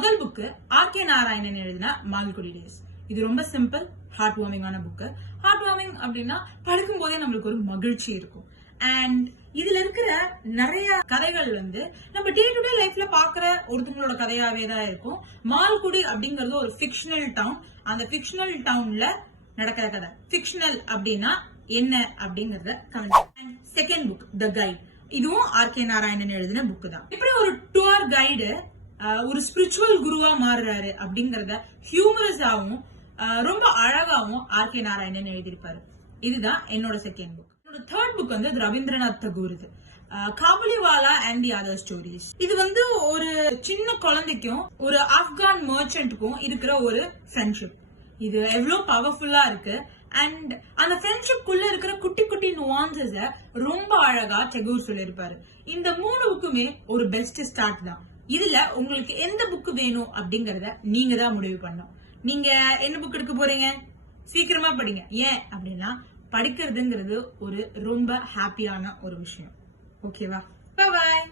முதல் book RK. Narayanan எழுதின Malgudi Days. இது ரொம்ப சிம்பிள், ஹார்ட் வார்மிங்கான புக்கு. ஹார்ட் வார்மிங் அப்படின்னா படிக்கும் போதே நம்மளுக்கு ஒரு மகிழ்ச்சி இருக்கும். அண்ட் இதுல இருக்கிற நிறைய கதைகள் நம்ம டே டு டே லைஃப்ல பாக்குற ஒருத்தவங்களோட கதையாவே தான் இருக்கும். மால்குடி அப்படிங்கறது ஒரு ஃபிக்ஷனல் டவுன். அந்த ஃபிக்ஷனல் டவுன்ல நடக்கிற கதை. ஃபிக்ஷனல் அப்படின்னா என்ன அப்படிங்கறத comment. And second book the guide. இதுவும் ஆர்.கே. நாராயணன் எழுதின புக்கு தான். இப்படி ஒரு டூர் கைடு ஒரு ஸ்பிரிச்சுவல் குருவா மாறுறாரு அப்படிங்கறத ஹியூமரஸாவும் ரொம்ப அழகாவும் ஆர்.கே. நாராயணன் எழுதியிருப்பாரு. இதுதான் என்னோட செகண்ட் புக். என்னோட third book Rabindranath Tagore. Kabuliwala and the other stories. இது ஒரு சின்ன குழந்தைக்கும் ஒரு ஆப்கான் மர்ச்சன்ட்டுக்கும் இருக்கிற ஒரு ஃப்ரெண்ட்ஷிப். இது எவ்வளவு பவர்ஃபுல்லா இருக்கு. அண்ட் அந்த ஃப்ரெண்ட்ஷிப் குள்ள இருக்கிற குட்டி குட்டி நுவான்சஸ ரொம்ப அழகா தகூர் சொல்லியிருப்பாரு. இந்த 3 புக்குமே ஒரு பெஸ்ட் ஸ்டார்ட் தான். இதுல உங்களுக்கு எந்த புக் வேணும் அப்படிங்கறத நீங்க தான் முடிவு பண்ணணும். நீங்க என்ன புக் எடுக்க போறீங்க? சீக்கிரமா படிங்க. ஏன் அப்படின்னா படிக்கிறதுங்கிறது ஒரு ரொம்ப ஹாப்பியான ஒரு விஷயம். ஓகேவா? Bye bye.